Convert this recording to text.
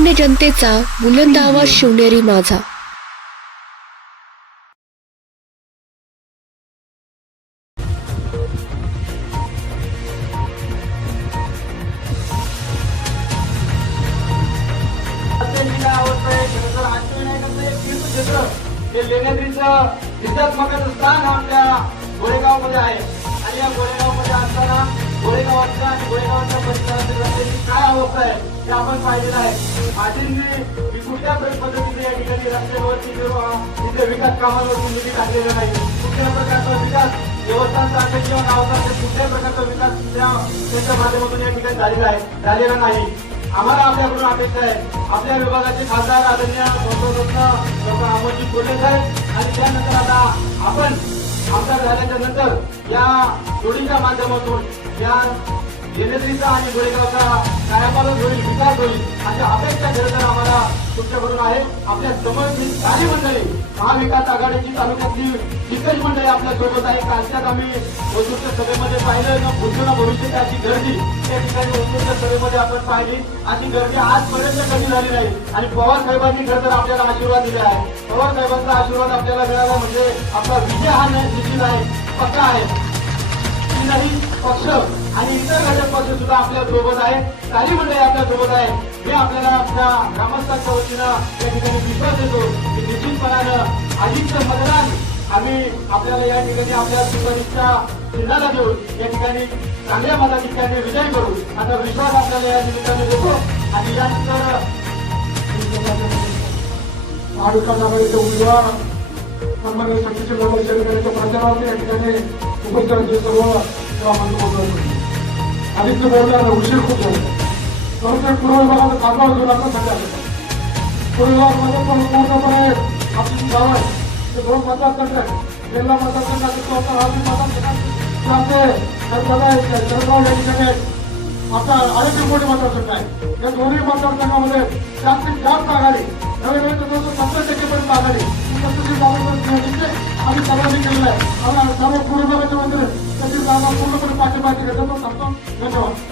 जनतेचा बुलंद आवाज शिवनेरी माझा. हे लेण्याद्रीचं विद्यात्मकाचं स्थान आपल्या गोरेगावमध्ये आहे. आणि या गोरेगावमध्ये असताना गोरेगावातल्या आणि गोरेगावच्या परिसरातील काय अवस्था आहे? ते आपण पाहिलेलं आहे. आजींनी कुठल्या पद्धतीने या ठिकाणी रस्त्यावरती किंवा तिथे विकास कामांवरती निधी टाकलेला नाही कुठल्या प्रकारचा विकास? देवस्थानचा असेल किंवा गावचा असेल कुठल्याही प्रकारचा विकास त्या त्यांच्या माध्यमातून या ठिकाणी झालेला आहे? झालेला नाही. आम्हाला आपल्याकडून अपेक्षा आहे. आपल्या विभागाचे खासदार आदरणीय डॉक्टर डॉक्टर अमरजी कोले साहेब आणि त्यानंतर आता आपण आमदार झाल्याच्यानंतर या जोडीच्या माध्यमातून या जनतेचा आणि गोळेगावचा कायापालन होईल विकास होईल अशा अपेक्षा खरं तर आम्हाला तुमच्याकडून आहे. आपल्या समर्पित काही मंडळी महाविकास आघाडीची तालुक्यातली दिग्गज मंडळी आपल्यासोबत आहे कालच्याच आम्ही ओसूरच्या सभेमध्ये पाहिलं ना पुढच्या गर्दी. त्या ठिकाणी ओसूरच्या सभेमध्ये आपण पाहिली. अशी गर्दी आजपर्यंत कमी झाली नाही. आणि पवार साहेबांनी खरं तर आपल्याला आशीर्वाद दिला आहे. पवार साहेबांचा आशीर्वाद आपल्याला मिळाला म्हणजे आपला विजय हा निश्चित आहे. पक्का आहे. काही पक्ष आणि इतर घटक पक्ष सुद्धा आपल्यासोबत आहे काही मंडळी आपल्यासोबत आहे हे आपल्याला आपल्या ग्रामस्थांच्या वतीनं या ठिकाणी विश्वास देतो की निश्चितपणानं अधिकचं मतदान आम्ही आपल्याला या ठिकाणी आपल्या सुपरीच्या चिन्हाला देऊन या ठिकाणी चांगल्या मताधिकाऱ्यांनी विजय करू असा विश्वास आपल्याला या निमित्ताने देतो. आणि यानंतर महाविकास आघाडीचे उमेदवार सन्मान्य शक्तीचे बाबा शेतकऱ्याच्या प्रचारार्थ या ठिकाणी उपस्थित असलेले सर्व आदित्य बोलला उशीर खूप झाला. परंतु पूर्व विभागाचा खासदार घेऊन आपण सध्या पूर्व विभागामध्ये पण पूर्णपणे आपली गाव आहे. ते दोन मतदारसंघ आहे जिल्हा मतदारसंघाचे चौथा राज्य मतदारसंघाचे जळगाव या ठिकाणी आता अडीचशे कोटी मतदारसंघ आहे या दोन्ही मतदारसंघामध्ये जास्तीत जास्त आघाडी. नवीन नवीन सत्तर केलेलं आहे. आम्हाला सर्व पूर्व विभागाचे मंत्री त्याची जागा पूर्णपणे पाठिंबा घेतो सांगतो धन्यवाद.